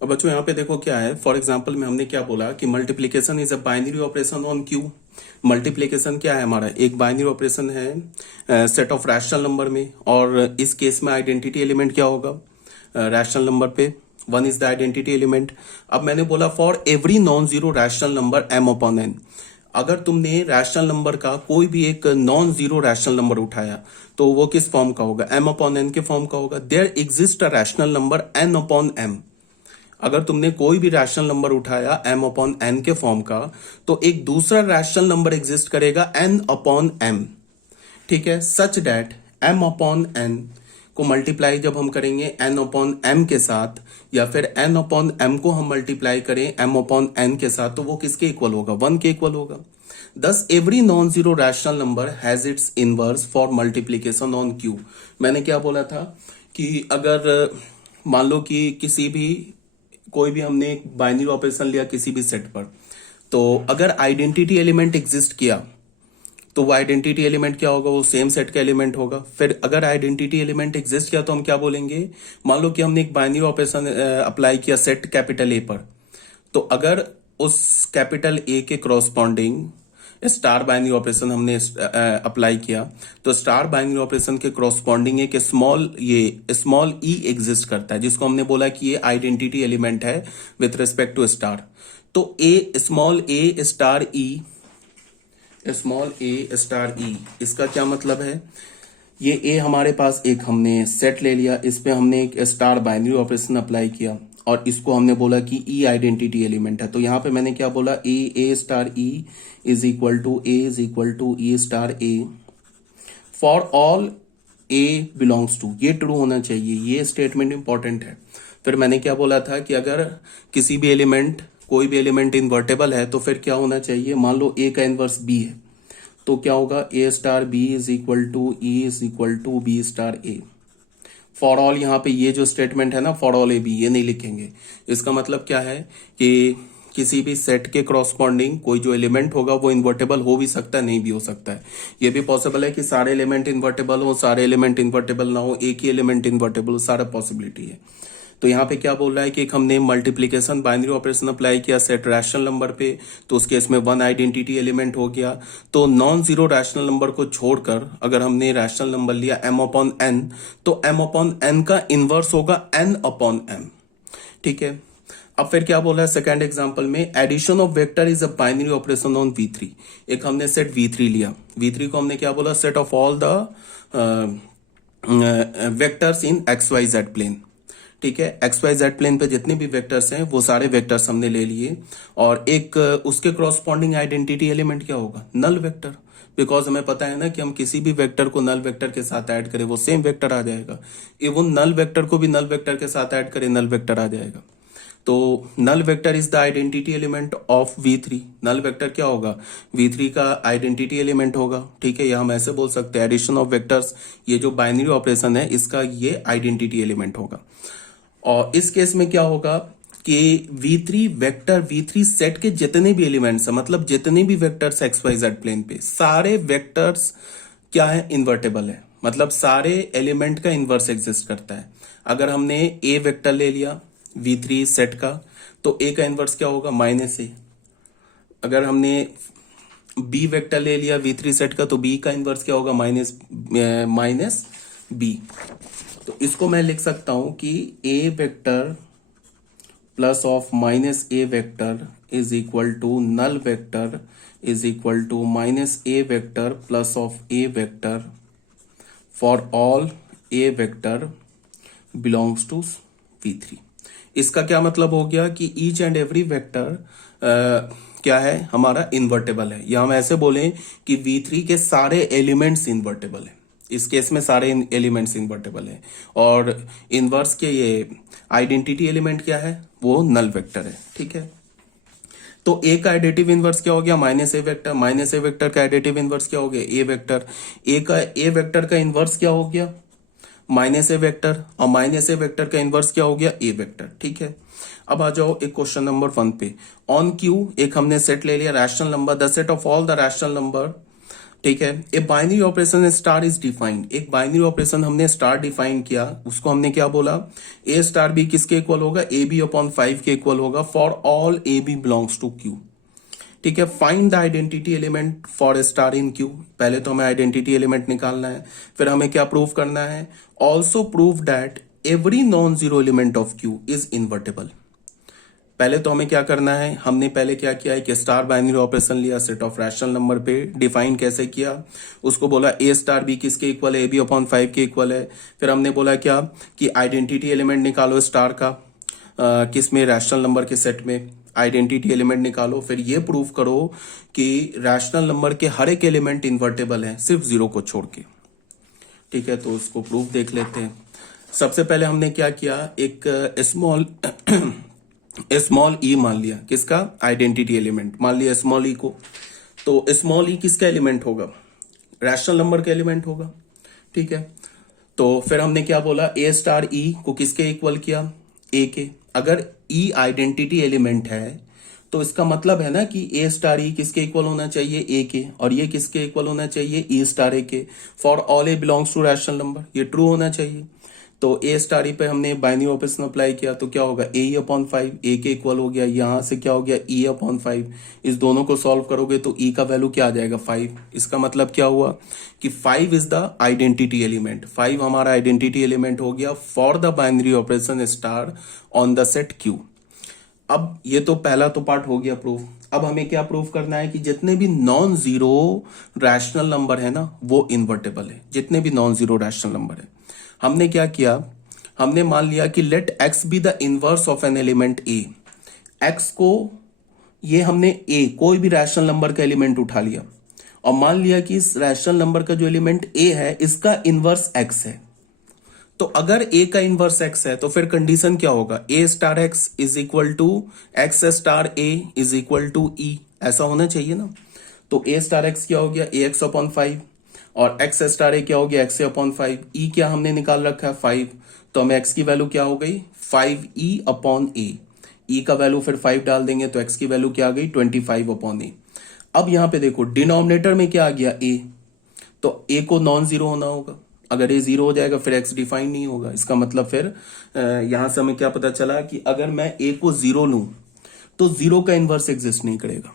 अब बच्चों यहाँ पे देखो क्या है, फॉर एग्जाम्पल में हमने क्या बोला कि multiplication is a binary operation on Q. Multiplication क्या है हमारा, एक बाइनरी ऑपरेशन है सेट ऑफ रैशनल नंबर में, और इस केस में आइडेंटिटी एलिमेंट क्या होगा, रैशनल नंबर पे 1 इज द आइडेंटिटी एलिमेंट। अब मैंने बोला for every non zero rational number m upon n। अगर तुमने रैशनल नंबर का कोई भी एक नॉन जीरो रैशनल नंबर उठाया तो वो किस फॉर्म का होगा, m अपॉन n के फॉर्म का होगा। There exist a rational number n upon m। अगर तुमने कोई भी रैशनल नंबर उठाया m अपॉन n के फॉर्म का, तो एक दूसरा रैशनल नंबर एग्जिस्ट करेगा n अपॉन m। ठीक है, such that m upon n को मल्टीप्लाई जब हम करेंगे n अपॉन m के साथ, या फिर n अपॉन m को हम मल्टीप्लाई करें m अपॉन n के साथ, तो वो किसके इक्वल होगा, 1 के इक्वल होगा। दस every non zero rational number has its inverse for multiplication on Q. मैंने क्या बोला था कि अगर मान लो कि किसी भी कोई भी हमने एक बाइनरी ऑपरेशन लिया किसी भी सेट पर, तो अगर आइडेंटिटी एलिमेंट एग्जिस्ट किया तो वो आइडेंटिटी एलिमेंट क्या होगा, वो सेम सेट का एलिमेंट होगा। फिर अगर आइडेंटिटी एलिमेंट एग्जिस्ट किया तो हम क्या बोलेंगे, मान लो कि हमने एक बाइनरी ऑपरेशन अप्लाई किया सेट कैपिटल ए पर, तो अगर उस कैपिटल ए के क्रॉसपॉन्डिंग स्टार बाइनरी ऑपरेशन हमने अप्लाई किया, तो स्टार बाइनरी ऑपरेशन के क्रॉसपॉन्डिंग एक स्मॉल ई एग्जिस्ट करता है, जिसको हमने बोला कि ये आइडेंटिटी एलिमेंट है विथ रिस्पेक्ट टू स्टार। तो ए स्मॉल स्टार ई स्टार ई, इसका क्या मतलब है, ये ए हमारे पास एक हमने सेट ले लिया, इस पे हमने एक स्टार बाइनरी ऑपरेशन अप्लाई किया, और इसको हमने बोला कि ई आइडेंटिटी एलिमेंट है। तो यहां पे मैंने क्या बोला, A star E is equal to E star A for all A belongs to. ये ट्रू होना चाहिए, ये स्टेटमेंट इंपॉर्टेंट है। फिर मैंने क्या बोला था कि अगर किसी भी एलिमेंट कोई भी एलिमेंट इन्वर्टेबल है तो फिर क्या होना चाहिए, मान लो ए का इनवर्स बी है, तो क्या होगा, A star B is equal to E is equal to B star A. For all, यहाँ पे ये जो स्टेटमेंट है ना, फॉर ऑल ए बी, ये नहीं लिखेंगे। इसका मतलब क्या है कि किसी भी सेट के क्रॉसपॉन्डिंग कोई जो एलिमेंट होगा वो इन्वर्टेबल हो भी सकता है, नहीं भी हो सकता है। ये भी पॉसिबल है कि सारे एलिमेंट इन्वर्टेबल हो, सारे एलिमेंट इन्वर्टेबल ना हो, एक ही एलिमेंट इन्वर्टेबल हो, सारा पॉसिबिलिटी है। तो यहाँ पे क्या बोल रहा है कि एक हमने मल्टीप्लीकेशन बाइनरी ऑपरेशन अप्लाई किया सेट रैशनल नंबर पे, तो उस केस में 1 आइडेंटिटी एलिमेंट हो गया। तो नॉन जीरो रैशनल नंबर को छोड़कर अगर हमने रैशनल नंबर लिया m अपॉन n, तो m अपॉन n का इनवर्स होगा n अपॉन m। ठीक है, अब फिर क्या बोला है सेकेंड एग्जांपल में, addition of vector is a binary operation on v3। एक हमने सेट v3 लिया, v3 को हमने क्या बोला, set of all the vectors in X Y Z plane. ठीक है, एक्स वाई जेड प्लेन पे जितने भी वेक्टर्स हैं वो सारे वेक्टर्स हमने ले लिए, और एक उसके क्रॉसपॉन्डिंग आइडेंटिटी एलिमेंट क्या होगा, नल वेक्टर। बिकॉज हमें पता है ना कि हम किसी भी वेक्टर को नल वेक्टर के साथ ऐड करें वो सेम वेक्टर आ जाएगा, इवन नल वेक्टर को भी नल वेक्टर के साथ ऐड करें नल वेक्टर आ जाएगा। तो null vector is the identity element of v3। Null vector क्या होगा, v3 का आइडेंटिटी एलिमेंट होगा। ठीक है, या हम ऐसे बोल सकते हैं एडिशन ऑफ वेक्टर्स, ये जो बाइनरी ऑपरेशन है इसका ये आइडेंटिटी एलिमेंट होगा। और इस केस में क्या होगा कि v3 सेट के जितने भी एलिमेंट्स है, मतलब जितने भी vectors X Y Z plane पे, सारे वेक्टर्स क्या है, इन्वर्टेबल है, मतलब सारे एलिमेंट का इन्वर्स एग्जिस्ट करता है। अगर हमने ए वेक्टर ले लिया v3 सेट का, तो ए का इन्वर्स क्या होगा, माइनस ए। अगर हमने बी वेक्टर ले लिया v3 सेट का, तो बी का इन्वर्स क्या होगा, माइनस बी। तो इसको मैं लिख सकता हूं कि A vector plus of minus A vector is equal to null vector is equal to minus A vector plus of A vector for all A vector belongs to v3। इसका क्या मतलब हो गया कि ईच एंड एवरी वेक्टर क्या है, हमारा invertible है, या हम ऐसे बोलें कि v3 के सारे एलिमेंट्स इन्वर्टेबल है। इस केस में सारे एलिमेंट्स इन्वर्टेबल है, और इनवर्स के ये आइडेंटिटी एलिमेंट क्या है, वो नल वेक्टर है। ठीक है, तो ए का एडिटिव इनवर्स क्या हो गया, minus A vector. Minus A vector का एडिटिव इनवर्स क्या हो गया, ए वेक्टर। ए वेक्टर का इनवर्स क्या हो गया, माइनस ए वेक्टर, और माइनस ए वेक्टर का इनवर्स क्या हो गया, ए वेक्टर। ठीक है, अब आ जाओ एक क्वेश्चन नंबर 1 पे। ऑन क्यू एक हमने सेट ले लिया rational number, the set of all the rational number. ठीक है। A binary operation star is defined, एक बाइनरी ऑपरेशन हमने स्टार डिफाइन किया, उसको हमने क्या बोला, ए स्टार बी किसके इक्वल होगा, ए बी अपॉन 5 के इक्वल होगा for all A B belongs to Q. ठीक है। Find the identity element for star in Q, पहले तो हमें आइडेंटिटी एलिमेंट निकालना है, फिर हमें क्या प्रूव करना है, also prove that every non zero element of Q is invertible. पहले तो हमें क्या करना है, हमने पहले क्या किया है कि स्टार बाइनरी ऑपरेशन लिया, सेट ऑफ रैशनल नंबर पे डिफाइन कैसे किया, उसको बोला ए स्टार बी किसके इक्वल है, ए बी अपॉन 5 के इक्वल है। फिर हमने बोला क्या कि आइडेंटिटी एलिमेंट निकालो स्टार का, किस में, रैशनल नंबर के सेट में आइडेंटिटी एलिमेंट निकालो, फिर ये प्रूव करो कि रैशनल नंबर के हर एक एलिमेंट इन्वर्टेबल है सिर्फ जीरो को छोड़ के। ठीक है, तो उसको प्रूफ देख लेते हैं। सबसे पहले हमने क्या किया, एक स्मॉल ई मान लिया, किसका, आइडेंटिटी एलिमेंट मान लिया स्मॉल ई को। तो स्मॉल ई किसका एलिमेंट होगा, रैशनल नंबर का एलिमेंट होगा। ठीक है, तो फिर हमने क्या बोला, ए स्टार ई को किसके इक्वल किया, ए के। अगर ई आइडेंटिटी एलिमेंट है तो इसका मतलब है ना कि ए स्टार ई किसके इक्वल होना चाहिए, ए के, और ये किसके इक्वल होना चाहिए, ई स्टार ए के, for all A belongs to rational number, ये ट्रू होना चाहिए। तो ए स्टार ई पे हमने बाइनरी ऑपरेशन अप्लाई किया तो क्या होगा, ए अपॉन 5, ए के इक्वल हो गया, यहां से क्या हो गया, ई अपॉन 5। इस दोनों को सॉल्व करोगे तो ई का वैल्यू क्या आ जाएगा, 5। इसका मतलब क्या हुआ कि 5 इज द आइडेंटिटी एलिमेंट, 5 हमारा आइडेंटिटी एलिमेंट हो गया for the binary operation star on the set Q. अब ये तो पहला तो पार्ट हो गया प्रूफ। अब हमें क्या प्रूफ करना है कि जितने भी नॉन जीरो रैशनल नंबर है ना वो इन्वर्टेबल है, जितने भी नॉन जीरो रैशनल नंबर है। हमने क्या किया, हमने मान लिया कि let X be the inverse of an element A. X को, ये हमने ए कोई भी रैशनल नंबर का एलिमेंट उठा लिया और मान लिया कि इस रैशनल नंबर का जो एलिमेंट ए है इसका इनवर्स एक्स है। तो अगर ए का इनवर्स एक्स है तो फिर कंडीशन क्या होगा, A star X is equal to X star A is equal to E, ऐसा होना चाहिए ना। तो ए स्टार एक्स क्या हो गया, ए एक्स अपॉन 5, और एक्स स्टार ए क्या हो गया, एक्स अपॉन 5। ई क्या हमने निकाल रखा है, 5, तो हमें एक्स की वैल्यू क्या हो गई, 5e अपॉन ए। ई का वैल्यू फिर 5 डाल देंगे तो एक्स की वैल्यू क्या आ गई, 25 अपॉन ए। अब यहां पे देखो डिनोमिनेटर में क्या आ गया, ए, तो ए को नॉन जीरो होना होगा। अगर ए जीरो हो जाएगा फिर एक्स डिफाइन नहीं होगा। इसका मतलब फिर यहां से हमें क्या पता चला कि अगर मैं ए को जीरो लूं तो जीरो का इनवर्स एग्जिस्ट नहीं करेगा।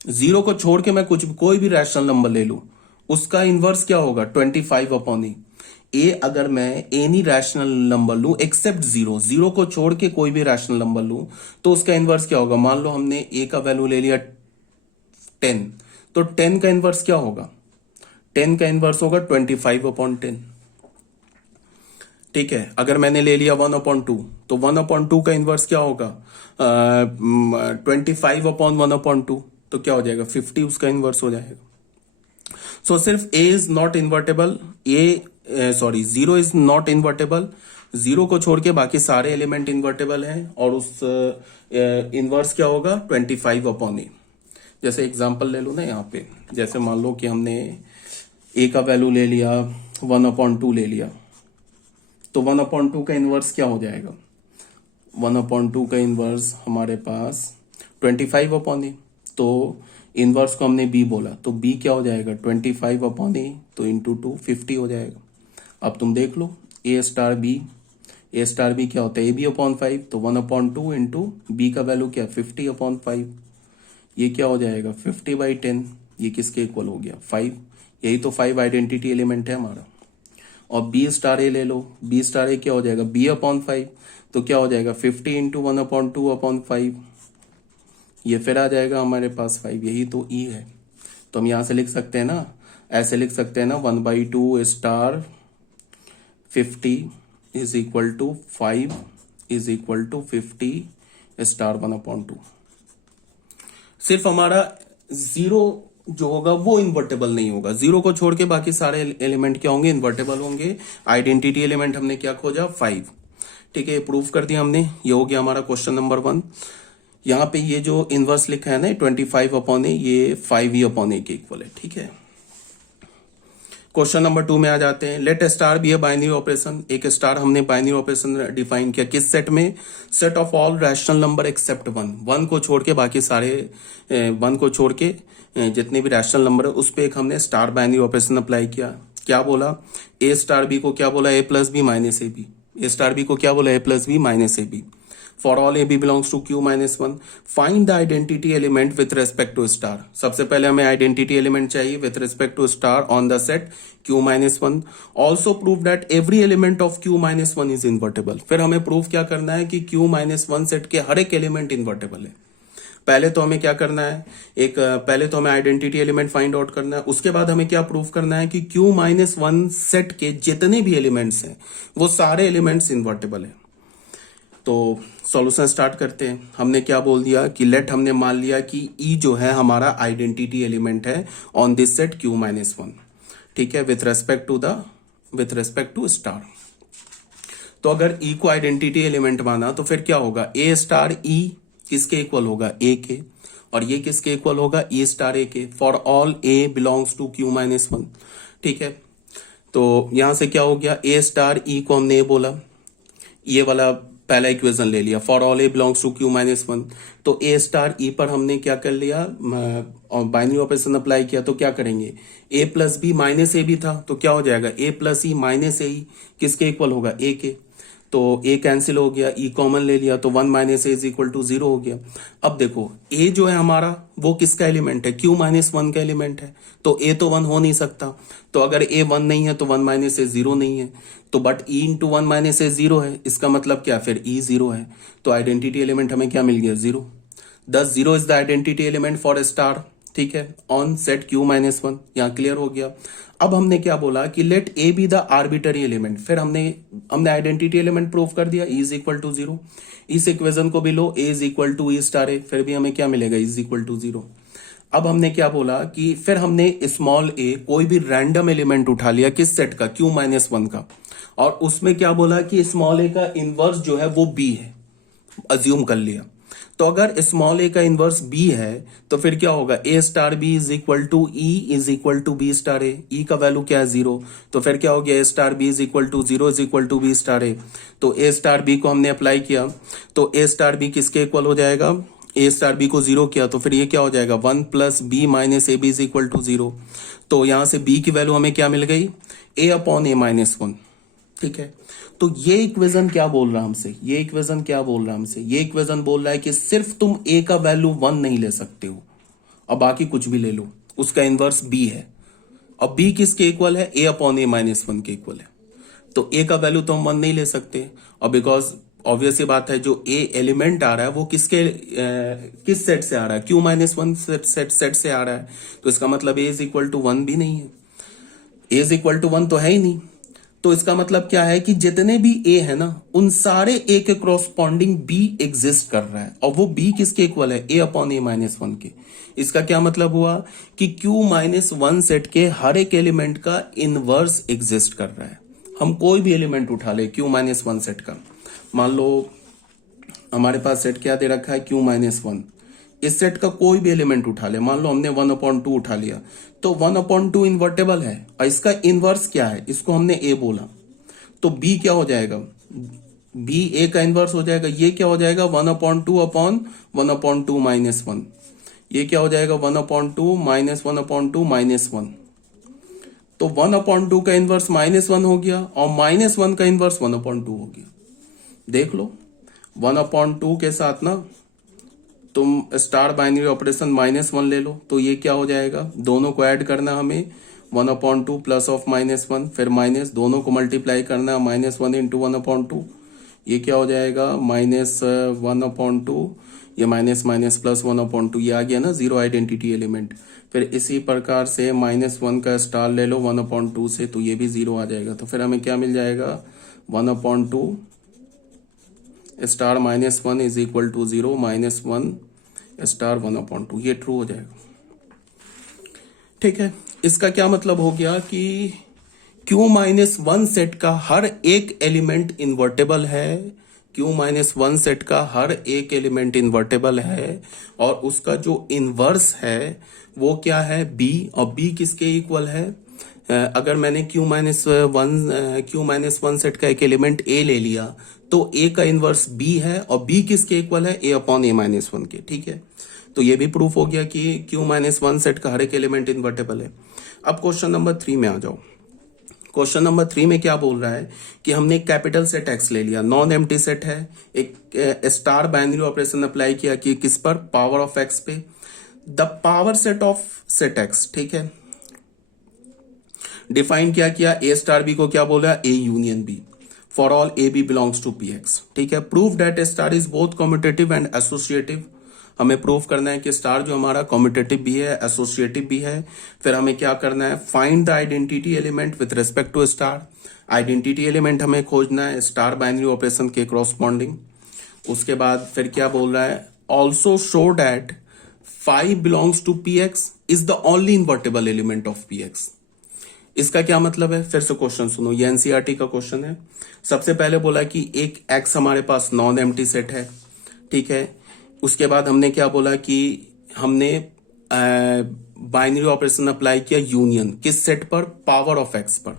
जीरो को छोड़ के मैं कोई भी रैशनल नंबर ले लूं, उसका इनवर्स क्या होगा, 25 अपॉन ए। ए अगर मैं एनी रैशनल नंबर लूं एक्सेप्ट जीरो, जीरो को छोड़ के कोई भी रैशनल नंबर लूं तो उसका इनवर्स क्या होगा। मान लो हमने ए का वैल्यू ले लिया 10, तो 10 का इनवर्स क्या होगा, 10 का इनवर्स होगा 25 अपॉन 10। ठीक है, अगर मैंने ले लिया 1 अपॉन 2 तो 1 अपॉन 2 का इनवर्स क्या होगा, 25 अपॉन 1 अपॉन 2, तो क्या हो जाएगा, 50 उसका इनवर्स हो जाएगा। सो सिर्फ A is not invertible, zero is not invertible, zero को छोड़ के बाकी सारे एलिमेंट इन्वर्टेबल हैं, और उस इनवर्स क्या होगा, 25 अपॉन ए। जैसे एग्जांपल ले लो ना यहाँ पे, जैसे मान लो कि हमने ए का वैल्यू ले लिया 1 अपॉन 2 ले लिया, तो 1 अपॉन 2 का इनवर्स क्या हो जाएगा, 1 अपॉन 2 का इनवर्स हमारे पास 25 अपॉन ए। तो इनवर्स को हमने बी बोला तो बी क्या हो जाएगा, 25 अपॉन ए, तो इंटू 2 50 हो जाएगा। अब तुम देख लो ए स्टार बी क्या होता है, ए बी अपॉन 5, तो 1 अपॉन 2 इंटू बी का वैल्यू क्या, 50 अपॉन 5, ये क्या हो जाएगा 50/10, ये किसके इक्वल हो गया, 5। यही तो 5 आइडेंटिटी एलिमेंट है हमारा। और बी स्टार ए ले लो, बी स्टार ए क्या हो जाएगा, बी अपॉन 5, तो क्या हो जाएगा 50 इंटू 1 अपॉन 2 अपॉन 5, ये फिर आ जाएगा हमारे पास 5, यही तो ई है। तो हम यहां से लिख सकते हैं ना, ऐसे लिख सकते हैं ना, 1/2 star 50 is equal to 5 is equal to 50 star 1 upon 2। सिर्फ हमारा जीरो जो होगा वो इन्वर्टेबल नहीं होगा, जीरो को छोड़ के बाकी सारे एलिमेंट क्या होंगे, इन्वर्टेबल होंगे। आइडेंटिटी एलिमेंट हमने क्या खोजा, 5। ठीक है, ये प्रूफ कर दिया हमने, ये हो गया हमारा क्वेश्चन नंबर 1। यहाँ पे ये जो इनवर्स लिखा है ना 25 अपॉन ए, ये 5e अपॉन ए के इक्वल है। ठीक है, क्वेश्चन नंबर 2 में आ जाते हैं। Let star be a binary operation. एक स्टार हमने बाइनरी ऑपरेशन डिफाइन किया किस सेट में? Set of all rational number except one. One को छोड़ के बाकी सारे वन को छोड़ के जितने भी रैशनल नंबर है उस पर एक हमने स्टार बाइनरी ऑपरेशन अप्लाई किया। क्या बोला? ए स्टार बी को क्या बोला? A plus B minus A B. A star B को क्या बोला? A plus B minus A B. For all A B belongs to Q minus one, find the identity element with respect to star. सबसे पहले हमें identity element चाहिए with respect to star on the set Q minus one. Also prove that every element of Q minus one is invertible. फिर हमें prove क्या करना है कि क्यू माइनस वन सेट के हर एक एलिमेंट इन्वर्टेबल है। पहले तो हमें क्या करना है, पहले तो हमें आइडेंटिटी एलिमेंट फाइंड आउट करना है। उसके बाद हमें क्या प्रूव करना है कि क्यू माइनस वन सेट के जितने भी एलिमेंट्स हैं वो सारे एलिमेंट्स इन्वर्टेबल है। तो सॉल्यूशन स्टार्ट करते हैं। हमने क्या बोल दिया कि लेट हमने मान लिया कि ई जो है हमारा आइडेंटिटी एलिमेंट है on this set Q minus one, ठीक है, विथ रेस्पेक्ट टू स्टार। तो अगर ई को आइडेंटिटी एलिमेंट माना तो फिर क्या होगा? ए स्टार ई किसके इक्वल होगा? ए के, और ये किसके इक्वल होगा? ई स्टार ए के। For all A belongs to Q minus one, ठीक है। तो यहां से क्या हो गया? ए स्टार ई को हमने ए बोला, ये वाला पहला इक्वेशन ले लिया। For all A belongs to Q minus one, तो ए स्टार ई पर हमने क्या कर लिया? बाइनरी ऑपरेशन अप्लाई किया। तो क्या करेंगे? ए प्लस बी माइनस ए भी था तो क्या हो जाएगा? ए प्लस ई माइनस ए किसके इक्वल होगा? ए के। तो ए कैंसिल हो गया, ई कॉमन ले लिया तो one minus A is equal to zero हो गया। अब देखो ए जो है हमारा वो किसका एलिमेंट है? क्यू माइनस वन का एलिमेंट है, तो ए तो वन हो नहीं सकता। तो अगर ए वन नहीं है तो वन माइनस ए जीरो नहीं है, तो but E into one minus A zero है, इसका मतलब क्या? फिर ई जीरो है। तो आइडेंटिटी एलिमेंट हमें क्या मिल गया? Zero. Thus zero is the identity element for A star, ठीक है, on set Q minus one. यहां क्लियर हो गया। अब हमने क्या बोला कि let A B the arbitrary element. फिर हमने आइडेंटिटी एलिमेंट प्रूव कर दिया, E is equal to zero. इस इक्वेशन को भी लो, A is equal to E star A, फिर भी हमें क्या मिलेगा? Is equal to zero. अब हमने क्या बोला कि फिर हमने स्मॉल ए कोई भी रैंडम एलिमेंट उठा लिया किस सेट का? क्यू माइनस वन का, और उसमें क्या बोला कि स्मॉल ए का इनवर्स जो है वो बी है, अज्यूम कर लिया। तो अगर स्मॉल ए का इनवर्स बी है तो फिर क्या होगा? A star B is equal to E is equal to B star A. E का वैल्यू क्या है? जीरो। तो फिर क्या हो गया? A star B is equal to zero is equal to B star A. तो ए स्टार बी को हमने अप्लाई किया तो ए स्टार बी किसके इक्वल हो जाएगा? ए स्टार बी को जीरो किया तो फिर ये क्या हो जाएगा? One plus B minus A B is equal to zero. तो यहां से बी की वैल्यू हमें क्या मिल गई? ए अपॉन ए माइनस वन, ठीक है। तो ये इक्वेशन क्या बोल रहा है हमसे? ये इक्वेशन क्या बोल रहा है हमसे? ये इक्वेशन बोल रहा है कि सिर्फ तुम ए का वैल्यू वन नहीं ले सकते हो और बाकी कुछ भी ले लो, उसका इनवर्स बी है। और बी किसके इक्वल है? ए अपॉन ए माइनस वन के इक्वल है। तो ए का वैल्यू तो हम वन नहीं ले सकते, और बिकॉज ऑब्वियस बात है जो ए एलिमेंट आ रहा है वो किस सेट से आ रहा है? क्यू माइनस वन सेट से आ रहा है। तो इसका मतलब ए इज इक्वल टू वन भी नहीं है, A is equal to one तो है ही नहीं। तो इसका मतलब क्या है कि जितने भी ए है ना उन सारे ए के क्रॉसपॉन्डिंग बी एग्जिस्ट कर रहा है, और वो बी किसके इक्वल है? ए अपॉन ए माइनस वन के। इसका क्या मतलब हुआ कि क्यू माइनस वन सेट के हर एक एलिमेंट का इनवर्स एग्जिस्ट कर रहा है। हम कोई भी एलिमेंट उठा ले क्यू माइनस वन सेट का, मान लो हमारे पास सेट क्या दे रखा है? Q minus one. इस सेट का कोई भी एलिमेंट उठा ले, मान लो हमने वन अपॉन टू उठा लिया, तो वन अपॉन टू इन्वर्टेबल है, और इसका इनवर्स क्या है? इसको हमने ए बोला, तो बी क्या हो जाएगा? बी ए का इनवर्स हो जाएगा। ये क्या हो जाएगा? One upon to minus one. ये क्या हो जाएगा? One upon to minus one. तो वन अपॉन टू का इनवर्स माइनस वन हो गया, और माइनस वन का इनवर्स वन अपॉन टू हो गया। देख लो, वन अपॉन टू के साथ ना तुम star binary operation minus one ले लो, तो ये क्या हो जाएगा? दोनों को ऐड करना हमें, one upon two plus of minus one, फिर माइनस, दोनों को मल्टीप्लाई करना, minus one into one upon two. ये क्या हो जाएगा? माइनस वन अपॉन टू, ये minus minus plus one upon two, ये आ गया ना जीरो आइडेंटिटी एलिमेंट। फिर इसी प्रकार से माइनस वन का स्टार ले लो वन अपॉन टू से, तो ये भी जीरो आ जाएगा। तो फिर हमें क्या मिल जाएगा? One upon two star minus one is equal to zero, minus one star one upon two, ये ट्रू हो जाएगा। ठीक है, इसका क्या मतलब हो गया कि क्यू माइनस वन सेट का हर एक एलिमेंट इन्वर्टेबल है। क्यू माइनस वन सेट का हर एक एलिमेंट इन्वर्टेबल है, और उसका जो इनवर्स है वो क्या है? बी। और बी किसके इक्वल है? अगर मैंने Q-1 सेट का एक एलिमेंट A ले लिया तो A का इनवर्स B है और B किसके इक्वल है, A/A-1 के, ठीक है। तो ये भी प्रूफ हो गया कि Q-1 सेट का हर एक एलिमेंट इन्वर्टेबल है। अब क्वेश्चन नंबर 3 में आ जाओ। क्वेश्चन नंबर 3 में क्या बोल रहा है कि हमने एक कैपिटल सेट एक्स ले लिया, नॉन एम्प्टी सेट है, एक स्टार बाइनरी ऑपरेशन अप्लाई किया कि किस पर, पावर ऑफ एक्स पे, the power set of set x, ठीक है। डिफाइन क्या किया, ए स्टार बी को क्या बोला, A union B for all A B belongs to P X, ठीक है। Prove that A star is both commutative and associative. हमें प्रूव करना है कि स्टार जो हमारा कम्यूटेटिव भी है, एसोसिएटिव भी है। फिर हमें क्या करना है, find the identity element with respect to star. Identity element हमें खोजना है स्टार बाइनरी ऑपरेशन के क्रॉसपॉन्डिंग। उसके बाद फिर क्या बोल रहा है, also show that phi belongs to P X is the only invertible element of P X. इसका क्या मतलब है, फिर से क्वेश्चन सुनो, ये एनसीईआरटी का क्वेश्चन है। सबसे पहले बोला कि एक एक्स हमारे पास नॉन एम्प्टी सेट है, ठीक है। उसके बाद हमने क्या बोला कि हमने बाइनरी ऑपरेशन अप्लाई किया यूनियन किस सेट पर, पावर ऑफ एक्स पर,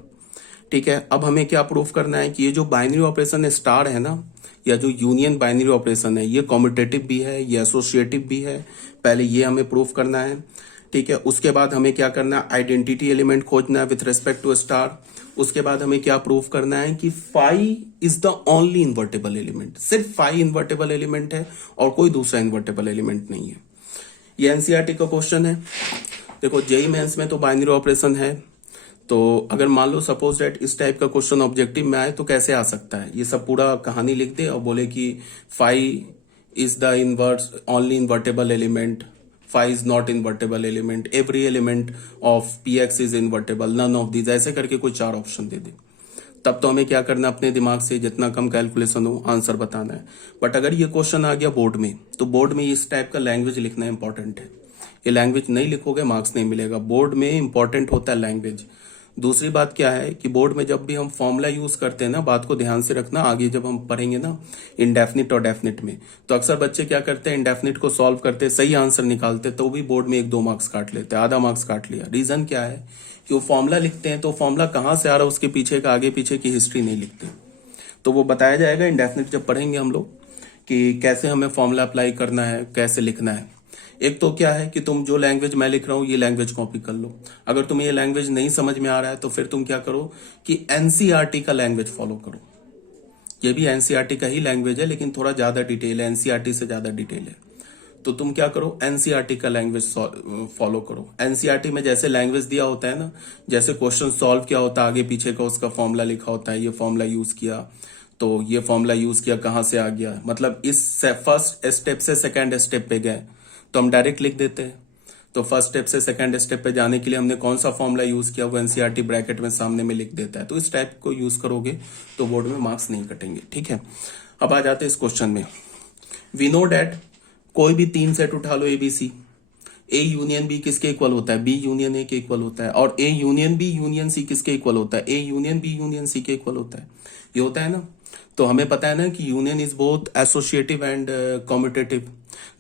ठीक है। अब हमें क्या प्रूफ करना है कि ये जो बाइनरी ऑपरेशन है स्टार है ना, या जो यूनियन बाइनरी ऑपरेशन है, ये कम्यूटेटिव भी है, ये एसोसिएटिव भी है। पहले ये हमें प्रूफ करना है, ठीक है। उसके बाद हमें क्या करना है, आइडेंटिटी एलिमेंट खोजना है विथ रिस्पेक्ट टू स्टार। उसके बाद हमें क्या प्रूफ करना है कि phi is the only invertible element, सिर्फ फाई इन्वर्टेबल एलिमेंट है और कोई दूसरा इन्वर्टेबल एलिमेंट नहीं है। ये एनसीईआरटी का क्वेश्चन है। देखो जेईई मेंस में तो बाइनरी ऑपरेशन है, तो अगर मान लो सपोज दैट इस टाइप का क्वेश्चन ऑब्जेक्टिव में आए तो कैसे आ सकता है, ये सब पूरा कहानी लिख दे और बोले कि phi is the inverse only invertible element, phi is not invertible element, every element of P X is invertible, none of these, ऐसे करके कोई 4 ऑप्शन दे दे। तब तो हमें क्या करना है, अपने दिमाग से जितना कम कैलकुलेशन हो आंसर बताना है। बट अगर ये क्वेश्चन आ गया बोर्ड में, तो बोर्ड में इस टाइप का लैंग्वेज लिखना इंपॉर्टेंट है। ये लैंग्वेज नहीं लिखोगे मार्क्स नहीं मिलेगा। बोर्ड में इंपॉर्टेंट होता है लैंग्वेज। दूसरी बात क्या है कि बोर्ड में जब भी हम फॉर्मूला यूज करते हैं ना, बात को ध्यान से रखना, आगे जब हम पढ़ेंगे ना इंडेफिनिट और डेफिनिट में, तो अक्सर बच्चे क्या करते हैं, इंडेफिनिट को सॉल्व करते, सही आंसर निकालते, तो भी बोर्ड में 1-2 मार्क्स काट लेते हैं, आधा मार्क्स काट लिया। रीजन क्या है कि वो फॉर्मूला लिखते हैं तो फॉर्मूला कहां से आ रहा है उसके पीछे का, आगे पीछे की हिस्ट्री नहीं लिखते। तो वो बताया जाएगा इंडेफिनिट जब पढ़ेंगे हम लोग कि कैसे हमें फॉर्मूला अप्लाई करना है, कैसे लिखना है। एक तो क्या है कि तुम जो लैंग्वेज मैं लिख रहा हूं ये लैंग्वेज कॉपी कर लो। अगर तुम्हें ये लैंग्वेज नहीं समझ में आ रहा है तो फिर तुम क्या करो कि एनसीईआरटी का लैंग्वेज फॉलो करो। ये भी एनसीईआरटी का ही लैंग्वेज है लेकिन थोड़ा ज्यादा डिटेल है, एनसीईआरटी से ज्यादा डिटेल है। तो तुम क्या करो, एनसीईआरटी का लैंग्वेज फॉलो करो। एनसीईआरटी में जैसे लैंग्वेज दिया होता है ना, जैसे क्वेश्चन सॉल्व किया होता है, आगे पीछे का उसका फॉर्मूला लिखा होता है, ये फॉर्मूला यूज किया तो ये फॉर्मूला यूज किया कहां से आ गया, मतलब इस फर्स्ट स्टेप से सेकेंड स्टेप पे गए तो हम डायरेक्ट लिख देते हैं। तो फर्स्ट स्टेप से सेकंड स्टेप पे जाने के लिए हमने कौन सा फॉर्मूला यूज किया, वो एनसीईआरटी ब्रैकेट में सामने में लिख देता है। तो इस टाइप को यूज करोगे तो बोर्ड में मार्क्स नहीं कटेंगे, ठीक है। अब आ जाते हैं इस क्वेश्चन में। वी नो डैट कोई भी 3 सेट उठा लो एबीसी, ए यूनियन बी किसके इक्वल होता है, बी यूनियन ए के इक्वल होता है, और A union B union C किसके इक्वल होता है, A union B union C के इक्वल होता है। ये होता है ना। तो हमें पता है ना कि union is both associative and commutative.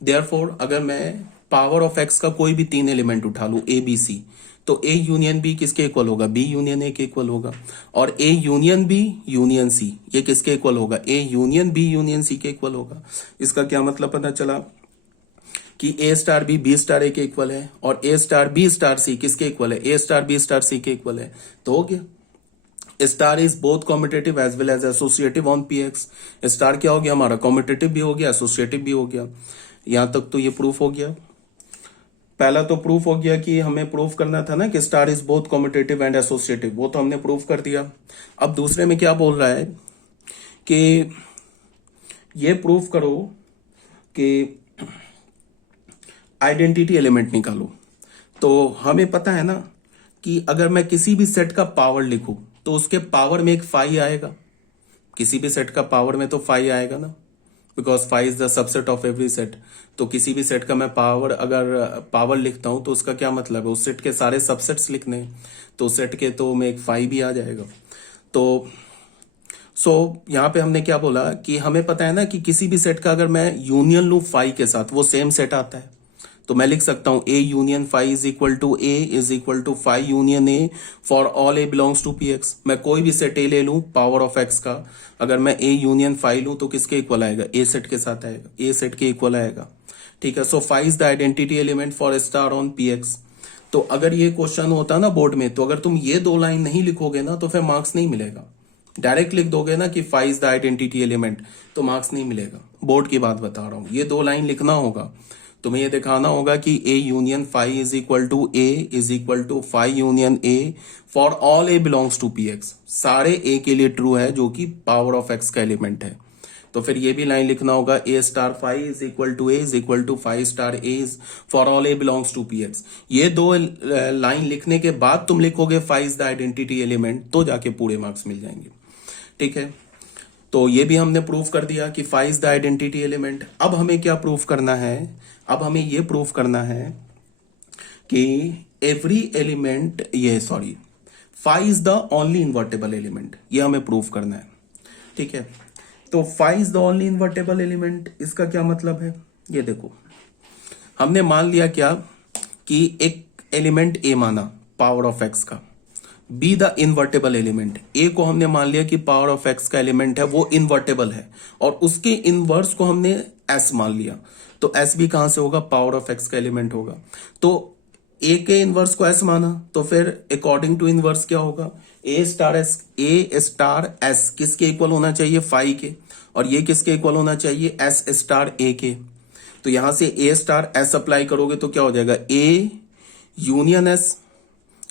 Therefore अगर मैं पावर ऑफ एक्स का कोई भी 3 एलिमेंट उठा लू ए बी सी, तो ए यूनियन बी किसके इक्वल होगा, बी यूनियन ए के इक्वल होगा। और A union B union C ये किसके इक्वल होगा, A union B union C के इक्वल होगा। इसका क्या मतलब पता चला कि A star B star A के इक्वल है, और A star B star C किसके इक्वल है, A star B star C के इक्वल है। तो हो गया, star is both competitive as well as associative on P X. Star क्या हो गया हमारा, कॉम्पिटेटिव भी हो गया, एसोसिएटिव भी हो गया। यहां तक तो ये प्रूफ हो गया। पहला तो प्रूफ हो गया कि हमें प्रूफ करना था ना कि star is both competitive and associative, वो तो हमने प्रूफ कर दिया। अब दूसरे में क्या बोल रहा है कि ये प्रूफ करो कि आइडेंटिटी एलिमेंट निकालो। तो हमें पता है ना कि अगर मैं किसी भी सेट का पावर लिखूं तो उसके पावर में एक फाई आएगा। किसी भी सेट का पावर में तो फाई आएगा ना, because phi is the subset of every set. तो किसी भी सेट का मैं पावर अगर पावर लिखता हूं तो उसका क्या मतलब है, उस सेट के सारे सबसेट्स लिखने हैं, तो उस सेट के तो में एक फाई भी आ जाएगा। तो यहां पे हमने क्या बोला कि हमें पता है ना कि किसी भी सेट का अगर मैं यूनियन लूं फाई के साथ वो सेम सेट आता है। तो मैं लिख सकता हूं A union phi is equal to A is equal to phi union A for all A belongs to P X. मैं कोई भी सेट ए ले लूं पावर ऑफ एक्स का, अगर मैं ए यूनियन फाई लूं तो किसके इक्वल आएगा, ए सेट के साथ आएगा, ए सेट के इक्वल आएगा। ठीक है, so phi is the identity element for star on P X. तो अगर ये क्वेश्चन होता ना बोर्ड में, तो अगर तुम ये दो लाइन नहीं लिखोगे ना तो फिर मार्क्स नहीं मिलेगा। डायरेक्ट लिख दोगे ना कि phi is the identity element, तो मार्क्स नहीं मिलेगा। बोर्ड की बात बता रहा हूं, ये दो लाइन लिखना होगा, तुम्हें ये दिखाना होगा कि A union phi is equal to A is equal to phi union A for all A belongs to P X. सारे ए के लिए ट्रू है जो कि पावर ऑफ एक्स का एलिमेंट है। तो फिर ये भी लाइन लिखना होगा A star phi is equal to A is equal to phi star A for all A belongs to P X. ये दो लाइन लिखने के बाद तुम लिखोगे phi is the identity element, तो जाके पूरे मार्क्स मिल जाएंगे। ठीक है, तो ये भी हमने प्रूफ कर दिया कि phi is the identity element. अब हमें क्या प्रूफ करना है, अब हमें ये प्रूफ करना है कि एवरी एलिमेंट, ये sorry, phi is the only invertible element, ये हमें प्रूफ करना है। ठीक है, तो phi is the only invertible element, इसका क्या मतलब है, ये देखो, हमने मान लिया क्या कि एक एलिमेंट ए माना पावर ऑफ एक्स का, बी द इन्वर्टेबल एलिमेंट। ए को हमने मान लिया कि पावर ऑफ एक्स का एलिमेंट है, वो इन्वर्टेबल है, और उसके इनवर्स को हमने एस मान लिया। तो एस भी कहां से होगा, पावर ऑफ एक्स का एलिमेंट होगा। तो ए के इनवर्स को एस माना, तो फिर अकॉर्डिंग टू इनवर्स क्या होगा, ए स्टार एस किसके इक्वल होना चाहिए, फाई के, और ये किसके इक्वल होना चाहिए, एस स्टार ए के। तो यहां से ए स्टार एस अप्लाई करोगे तो क्या हो जाएगा, A union S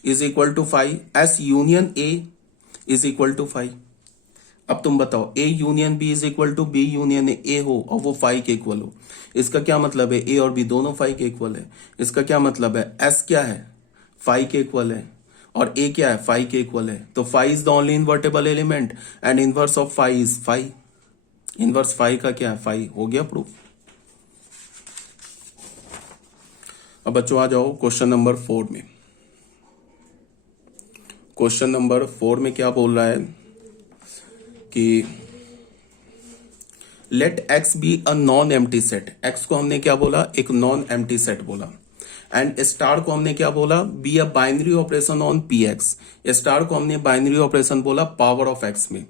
is equal to phi, S union A is equal to phi. अब तुम बताओ, A union B is equal to B union A हो और वो फाई के इक्वल हो, इसका क्या मतलब है, ए और बी दोनों फाई के इक्वल है। इसका क्या मतलब है, एस क्या है, फाई के इक्वल है, और ए क्या है, फाई के इक्वल है। तो phi is the only invertible element and inverse of phi is phi. Inverse phi का क्या है, फाई। हो गया प्रूफ। अब बच्चों आ जाओ क्वेश्चन नंबर 4 में। क्वेश्चन नंबर 4 में क्या बोल रहा है कि let X be a non empty set. X को हमने क्या बोला, एक नॉन एम्प्टी सेट बोला। एंड स्टार को हमने क्या बोला, be a binary operation on P X. Star को हमने बाइनरी ऑपरेशन बोला पावर ऑफ एक्स में।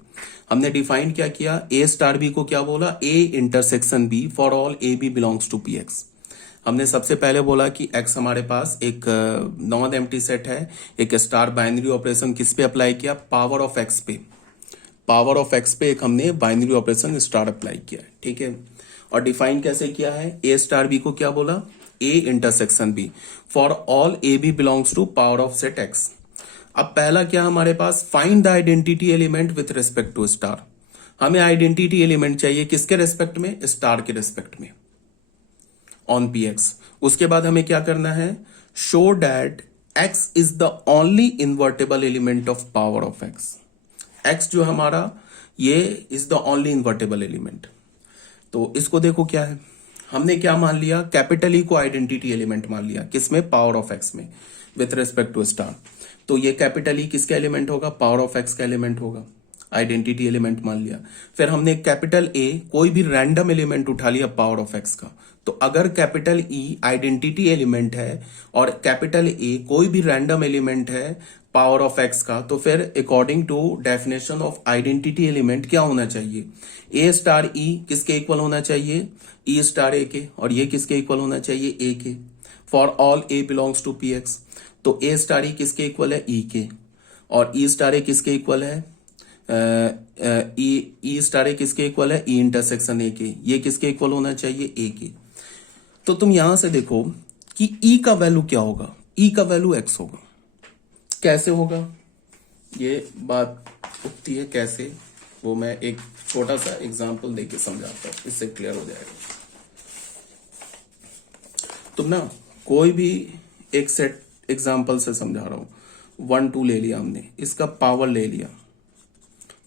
हमने डिफाइन क्या किया, ए स्टार बी को क्या बोला, A intersection B for all A B belongs to P X. हमने सबसे पहले बोला कि x हमारे पास एक नॉन एम्प्टी सेट है, एक स्टार बाइनरी ऑपरेशन किस पे अप्लाई किया, पावर ऑफ x पे। पावर ऑफ x पे एक हमने बाइनरी ऑपरेशन स्टार अप्लाई किया है। ठीक है, और डिफाइन कैसे किया है, ए स्टार बी को क्या बोला, A intersection B for all A B belongs to power of set x। अब पहला क्या हमारे पास, find the identity element with respect to star. हमें आइडेंटिटी एलिमेंट चाहिए किसके रेस्पेक्ट में, स्टार के रेस्पेक्ट में ऑन पी एक्स। उसके बाद हमें क्या करना है, show that x is the only invertible element of power of x. X जो हमारा, ये is the only invertible element. तो इसको देखो क्या है, हमने क्या मान लिया, कैपिटल ई को आइडेंटिटी एलिमेंट मान लिया, किसमें, पावर ऑफ एक्स में विथ रेस्पेक्ट टू स्टार। तो ये कैपिटल ई किसका एलिमेंट होगा, पावर ऑफ एक्स का एलिमेंट होगा, आइडेंटिटी एलिमेंट मान लिया। फिर हमने कैपिटल ए कोई भी रैंडम एलिमेंट उठा लिया पावर ऑफ एक्स का। तो अगर कैपिटल ई आइडेंटिटी एलिमेंट है और कैपिटल ए कोई भी रैंडम एलिमेंट है पावर ऑफ एक्स का, तो फिर according to definition of identity element क्या होना चाहिए, ए स्टार ई किसके इक्वल होना चाहिए, ई स्टार ए के, और ये किसके इक्वल होना चाहिए, ए के, for all A belongs to P X. तो ए स्टार ई किसके इक्वल है, ई के, और ई स्टार ए किसके इक्वल है, ई स्टार ए किसके इक्वल है, ई इंटरसेक्शन ए के, ये किसके इक्वल होना चाहिए, ए के। तो तुम यहां से देखो कि ई का वैल्यू क्या होगा, ई का वैल्यू एक्स होगा। कैसे होगा, ये बात उठती है कैसे, वो मैं एक छोटा सा एग्जांपल देके समझाता हूं, इससे क्लियर हो जाएगा। तुम ना कोई भी एक सेट एग्जांपल से समझा रहा हूं, 1 2 ले लिया हमने, इसका पावर ले लिया,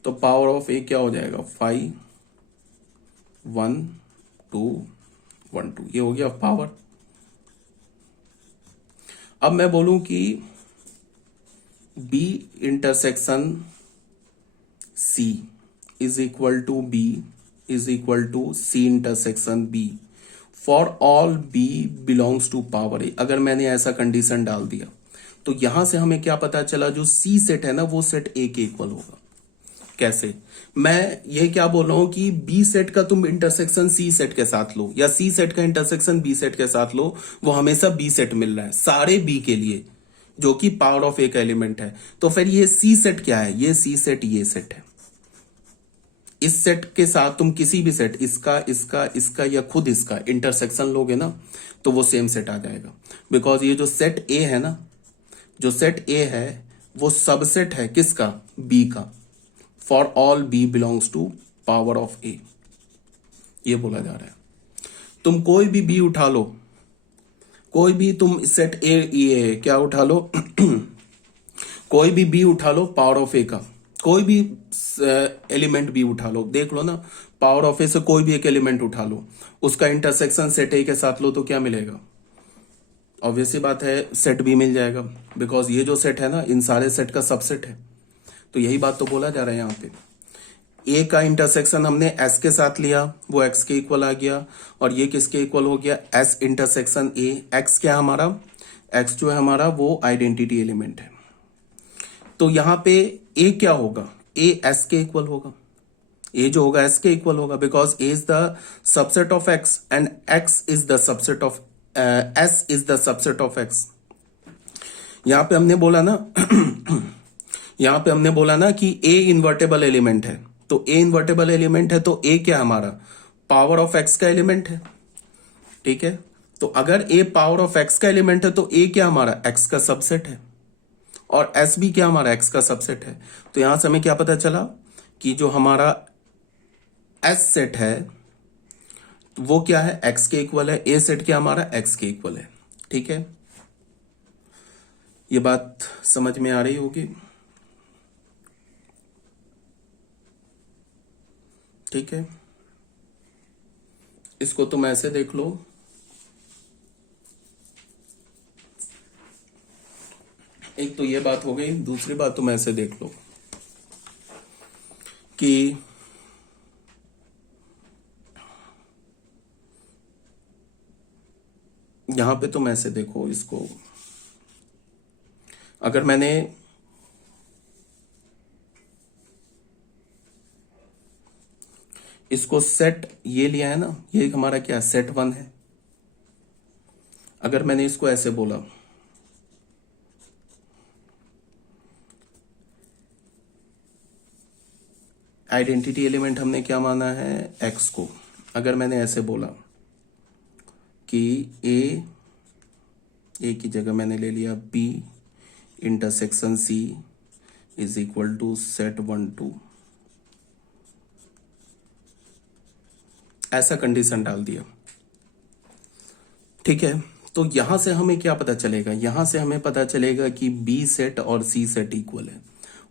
तो पावर ऑफ ए क्या हो जाएगा, 5 1 2 1 2, ये हो गया पावर। अब मैं बोलूं कि B intersection C is equal to B is equal to C intersection B for all B belongs to power A, अगर मैंने ऐसा कंडीशन डाल दिया तो यहां से हमें क्या पता चला, जो सी सेट है ना वो सेट ए के इक्वल होगा। कैसे? मैं ये क्या बोल रहा हूं कि बी सेट का तुम इंटरसेक्शन सी सेट के साथ लो, या सी सेट का इंटरसेक्शन बी सेट के साथ लो, वो हमेशा बी सेट मिल रहा है सारे बी के लिए, जो कि पावर ऑफ ए का एलिमेंट है। तो फिर ये सी सेट क्या है? ये सी सेट ये सेट है। इस सेट के साथ तुम किसी भी सेट, इसका इसका इसका या खुद इसका इंटरसेक्शन लोगे ना, तो वो सेम सेट आ जाएगा। बिकॉज ये जो सेट ए है ना, जो सेट ए है वो सबसेट है किसका? बी का। For all B belongs to power of A, ये बोला जा रहा है। तुम कोई भी बी उठा लो, कोई भी तुम सेट ए ये क्या उठा लो कोई भी बी उठा लो पावर ऑफ ए का, कोई भी एलिमेंट बी उठा लो, देख लो ना, पावर ऑफ ए से कोई भी एक एलिमेंट उठा लो, उसका इंटरसेक्शन सेट ए के साथ लो तो क्या मिलेगा? ऑब्वियसली बात है सेट बी मिल जाएगा, बिकॉज ये जो सेट है ना इन सारे सेट का सबसेट है। तो यही बात तो बोला जा रहा है यहाँ पे। ए का इंटरसेक्शन हमने एस के साथ लिया, वो एक्स के इक्वल आ गया, और ये किसके इक्वल हो गया? एस इंटरसेक्शन ए। एक्स क्या हमारा? एक्स जो है हमारा वो आइडेंटिटी एलिमेंट है। तो यहां पे ए क्या होगा? ए एस के इक्वल होगा। ए जो होगा एस के इक्वल होगा, because A is the subset of x and x is the subset of S is the subset of x. यहां पे हमने बोला ना यहां पे हमने बोला ना कि ए इन्वर्टेबल एलिमेंट है, तो ए इन्वर्टेबल एलिमेंट है तो ए क्या हमारा? पावर ऑफ एक्स का एलिमेंट है। ठीक है, तो अगर ए पावर ऑफ एक्स का एलिमेंट है तो ए क्या हमारा? एक्स का सबसेट है, और एस भी क्या हमारा? एक्स का सबसेट है। तो यहां से हमें क्या पता चला कि जो हमारा एस सेट है वो क्या है? एक्स के इक्वल है। ए सेट क्या हमारा? एक्स के इक्वल है। ठीक है, ये बात समझ में आ रही होगी। ठीक है, इसको तुम ऐसे देख लो, एक तो ये बात हो गई। दूसरी बात तुम ऐसे देख लो कि यहां पे तुम ऐसे देखो इसको, अगर मैंने इसको सेट ये लिया है ना, ये हमारा क्या? सेट वन है। अगर मैंने इसको ऐसे बोला आइडेंटिटी एलिमेंट हमने क्या माना है? एक्स को। अगर मैंने ऐसे बोला कि ए की जगह मैंने ले लिया B intersection C is equal to set 1 2, ऐसा कंडीशन डाल दिया। ठीक है, तो यहां से हमें क्या पता चलेगा? यहां से हमें पता चलेगा कि बी सेट और सी सेट इक्वल है,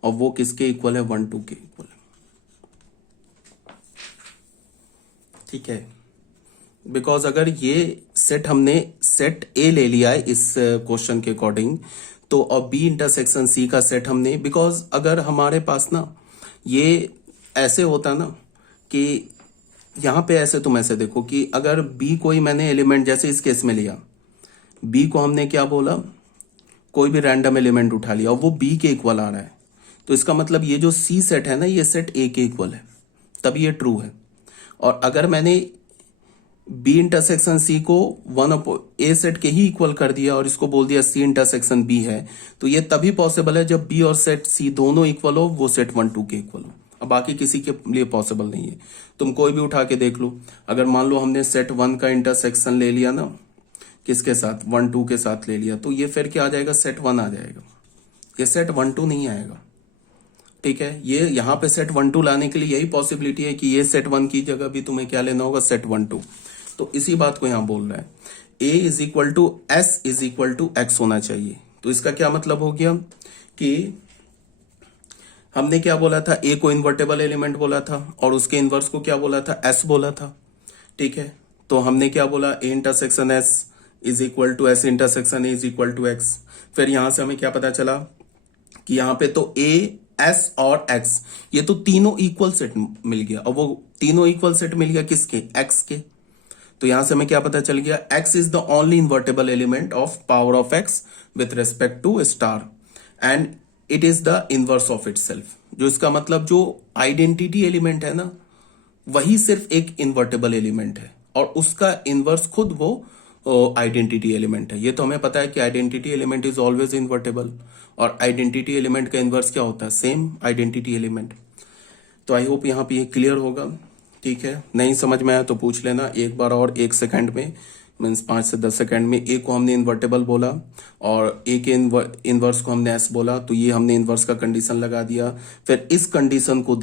और वो किसके इक्वल है? 1 2 के इक्वल है। ठीक है, बिकॉज अगर ये सेट हमने सेट ए ले लिया है इस क्वेश्चन के अकॉर्डिंग, तो और बी इंटरसेक्शन सी का सेट हमने, बिकॉज अगर हमारे पास ना ये ऐसे होता ना कि यहां पे ऐसे तुम ऐसे देखो कि अगर बी कोई मैंने एलिमेंट जैसे इस केस में लिया, बी को हमने क्या बोला? कोई भी रैंडम एलिमेंट उठा लिया और वो बी के इक्वल आ रहा है, तो इसका मतलब ये जो सी सेट है ना ये सेट ए के इक्वल है, तभी ये ट्रू है। और अगर मैंने बी इंटरसेक्शन सी को ए सेट के ही इक्वल कर दिया और इसको बोल दिया सी इंटरसेक्शन बी है, तो ये तभी पॉसिबल है जब बी और सेट सी दोनों इक्वल हो, वो सेट 1 2 के इक्वल हो। अब बाकी किसी के लिए पॉसिबल नहीं है। तुम कोई भी उठा के देख लो, अगर मान लो हमने सेट 1 का इंटरसेक्शन ले लिया ना, किसके साथ? 1 2 के साथ ले लिया, तो ये फिर क्या आ जाएगा? सेट 1 आ जाएगा, ये सेट 1 2 नहीं आएगा। ठीक है, ये यहां पे सेट 1 2 लाने के लिए यही पॉसिबिलिटी है कि ये सेट 1 की जगह भी तुम्हें क्या लेना होगा? सेट 1 2। तो इसी बात को यहां बोल रहा है, A is equal to S is equal to X होना चाहिए। तो इसका क्या मतलब हो गया कि हमने क्या बोला था? ए को इन्वर्टेबल एलिमेंट बोला था और उसके इनवर्स को क्या बोला था? एस बोला था। ठीक है, तो हमने क्या बोला? A intersection S is equal to S intersection A is equal to X. फिर यहां से हमें क्या पता चला कि यहां पे तो ए एस और एक्स ये तो तीनों इक्वल सेट मिल गया, और वो तीनों इक्वल सेट मिल गया किसके? एक्स के। तो यहां से हमें क्या पता चल गया, x is the only invertible element of power of x with respect to star and it is the inverse of itself. जो इसका मतलब जो आइडेंटिटी एलिमेंट है ना, वही सिर्फ एक इन्वर्टेबल एलिमेंट है और उसका इनवर्स खुद वो आइडेंटिटी एलिमेंट है। ये तो हमें पता है कि identity element is always invertible, और आइडेंटिटी एलिमेंट का इनवर्स क्या होता है, सेम आइडेंटिटी एलिमेंट। तो आई होप यहाँ पे ये क्लियर होगा। ठीक है, नहीं समझ में आया तो पूछ लेना एक बार और, 1 सेकंड में, मीन्स 5 से 10 सेकंड में। ए को हमने इन्वर्टेबल बोला और ए के इनवर्स को हमने एस बोला, तो ये हमने इनवर्स का कंडीशन लगा दिया। फिर इस कंडीशन को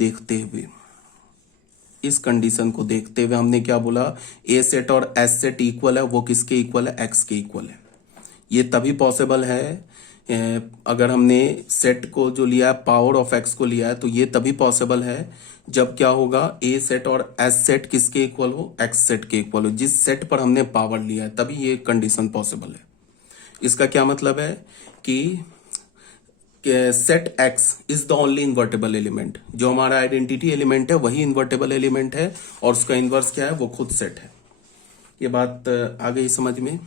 देखते हुए हमने क्या बोला, ए सेट और एस सेट इक्वल है, वो किसके इक्वल है, एक्स के इक्वल है। ये तभी पॉसिबल है अगर हमने सेट को जो लिया है, पावर ऑफ एक्स को लिया है, तो ये तभी पॉसिबल है जब क्या होगा, ए सेट और एस सेट किसके इक्वल हो, एक्स सेट के इक्वल हो। जिस सेट पर हमने पावर लिया है तभी ये कंडीशन पॉसिबल है। इसका क्या मतलब है कि set x is the only invertible element. जो हमारा आइडेंटिटी एलिमेंट है वही इन्वर्टेबल एलिमेंट है और उसका इनवर्स क्या है, वो खुद सेट है। ये बात आ गई समझ में।